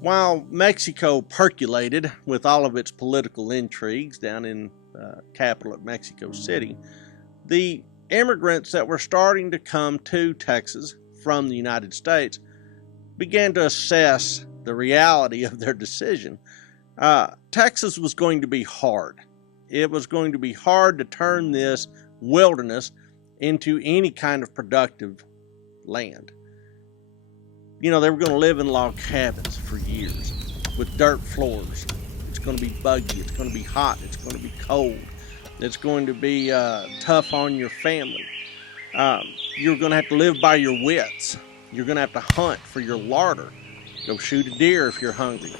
While Mexico percolated with all of its political intrigues down in the capital of Mexico City, the immigrants that were starting to come to Texas from the United States began to assess the reality of their decision. Texas was going to be hard. It was going to be hard to turn this wilderness into any kind of productive land. You know, they were going to live in log cabins for years with dirt floors. It's going to be buggy. It's going to be hot. It's going to be cold. It's going to be tough on your family. You're going to have to live by your wits. You're going to have to hunt for your larder. Go shoot a deer if you're hungry.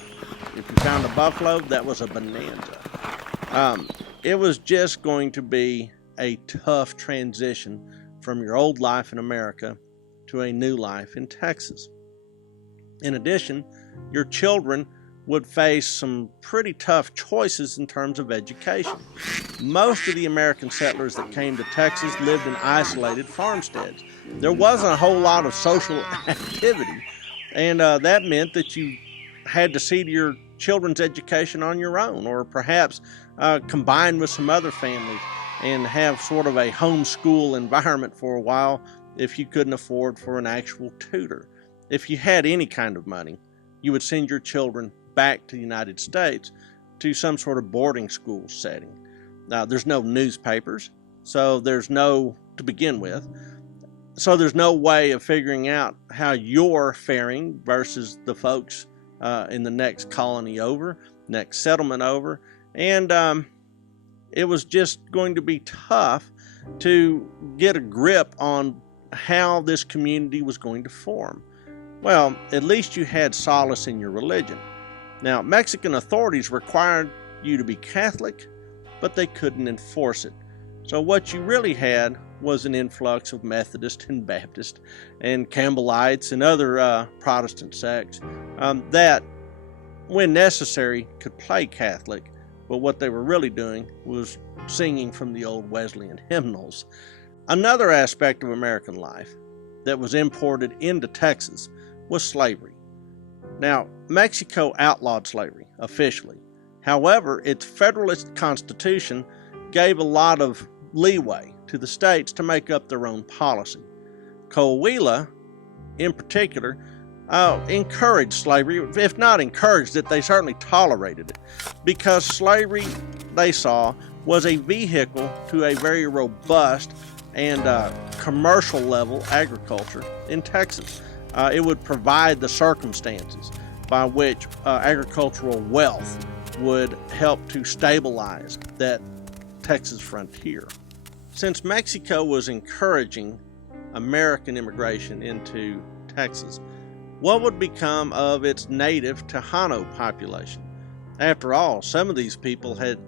If you found a buffalo, that was a bonanza. It was just going to be a tough transition from your old life in America to a new life in Texas. In addition, your children would face some pretty tough choices in terms of education. Most of the American settlers that came to Texas lived in isolated farmsteads. There wasn't a whole lot of social activity, and that meant that you had to see to your children's education on your own, or perhaps combine with some other families and have sort of a homeschool environment for a while if you couldn't afford for an actual tutor. If you had any kind of money, you would send your children back to the United States to some sort of boarding school setting. Now, there's no newspapers, so there's no way of figuring out how you're faring versus the folks in the next colony over, next settlement over, and it was just going to be tough to get a grip on how this community was going to form. Well, at least you had solace in your religion. Now, Mexican authorities required you to be Catholic, but they couldn't enforce it. So what you really had was an influx of Methodist and Baptist and Campbellites and other Protestant sects that, when necessary, could play Catholic, but what they were really doing was singing from the old Wesleyan hymnals. Another aspect of American life that was imported into Texas was slavery. Now, Mexico outlawed slavery officially. However, its Federalist Constitution gave a lot of leeway to the states to make up their own policy. Coahuila, in particular, encouraged slavery. If not encouraged it, they certainly tolerated it, because slavery, they saw, was a vehicle to a very robust and commercial level agriculture in Texas. It would provide the circumstances by which agricultural wealth would help to stabilize that Texas frontier. Since Mexico was encouraging American immigration into Texas, what would become of its native Tejano population? After all, some of these people had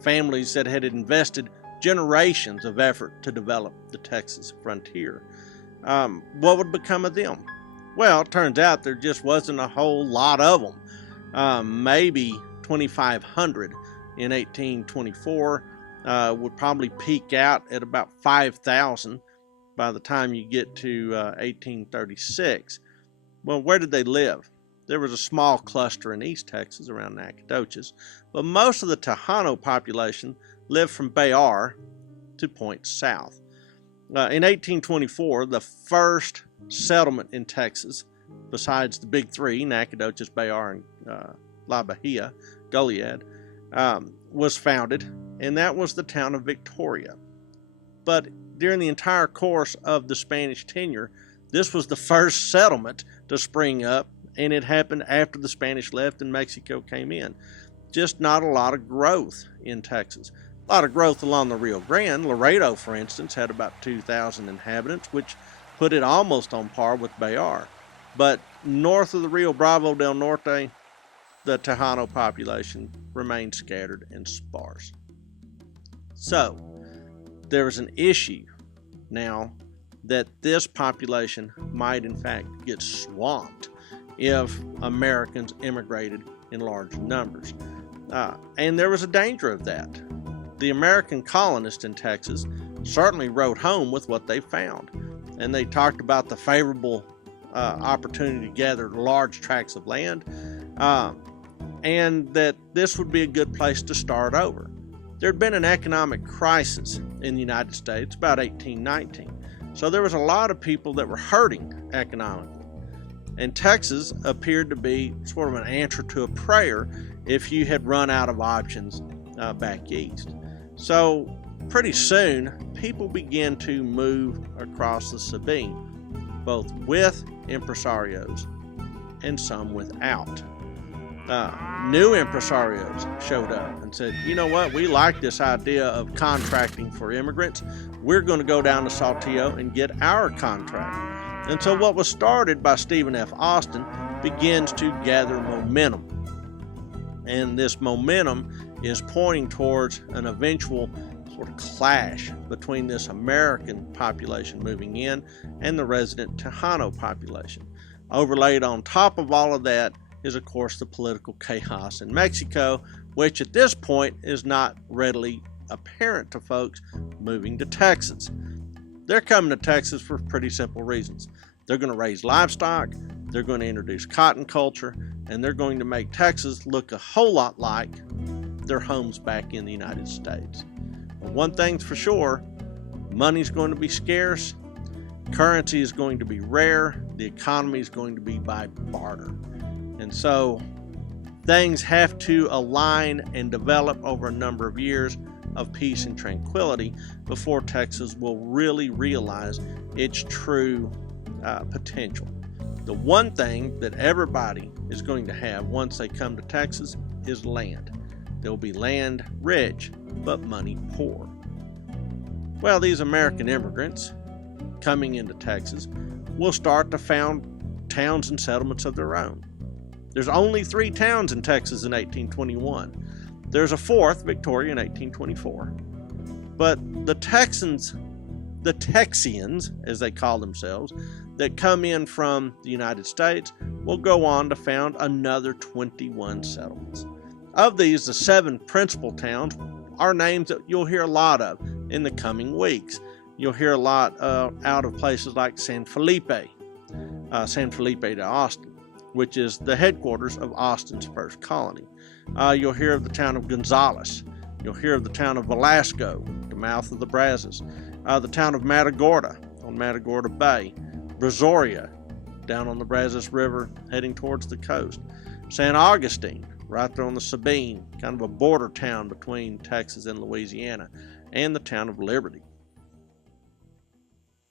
families that had invested generations of effort to develop the Texas frontier. What would become of them? Well, it turns out there just wasn't a whole lot of them. Maybe 2,500 in 1824 would probably peak out at about 5,000 by the time you get to 1836. Well, where did they live? There was a small cluster in East Texas around Nacogdoches, but most of the Tejano population lived from Bayard to Point South. In 1824, the first settlement in Texas, besides the big three, Nacogdoches, Bayard, and La Bahia, Goliad, was founded, and that was the town of Victoria. But during the entire course of the Spanish tenure, this was the first settlement to spring up, and it happened after the Spanish left and Mexico came in. Just not a lot of growth in Texas. A lot of growth along the Rio Grande. Laredo, for instance, had about 2,000 inhabitants, which put it almost on par with Bayard. But north of the Rio Bravo del Norte, the Tejano population remained scattered and sparse. So, there was an issue now that this population might in fact get swamped if Americans immigrated in large numbers. And there was a danger of that. The American colonists in Texas certainly wrote home with what they found, and they talked about the favorable opportunity to gather large tracts of land and that this would be a good place to start over. There had been an economic crisis in the United States about 1819, so there was a lot of people that were hurting economically. And Texas appeared to be sort of an answer to a prayer if you had run out of options back east. So pretty soon, people began to move across the Sabine, both with impresarios and some without. New impresarios showed up and said, you know what, we like this idea of contracting for immigrants. We're going to go down to Saltillo and get our contract. And so what was started by Stephen F. Austin begins to gather momentum. And this momentum is pointing towards an eventual sort of clash between this American population moving in and the resident Tejano population. Overlaid on top of all of that is, of course, the political chaos in Mexico, which at this point is not readily apparent to folks moving to Texas. They're coming to Texas for pretty simple reasons. They're going to raise livestock, they're going to introduce cotton culture, and they're going to make Texas look a whole lot like their homes back in the United States. But one thing's for sure, money's going to be scarce, currency is going to be rare, the economy is going to be by barter. And so things have to align and develop over a number of years of peace and tranquility before Texas will really realize its true potential. The one thing that everybody is going to have once they come to Texas is land. They'll be land rich, but money poor. Well, these American immigrants coming into Texas will start to found towns and settlements of their own. There's only 3 towns in Texas in 1821. There's a 4th, Victoria, in 1824. But the Texians, as they call themselves, that come in from the United States will go on to found another 21 settlements. Of these, the 7 principal towns are names that you'll hear a lot of in the coming weeks. You'll hear a lot out of places like San Felipe de Austin, which is the headquarters of Austin's first colony. You'll hear of the town of Gonzales. You'll hear of the town of Velasco, the mouth of the Brazos. The town of Matagorda on Matagorda Bay. Brazoria, down on the Brazos River, heading towards the coast. San Augustine, right there on the Sabine, kind of a border town between Texas and Louisiana. And the town of Liberty.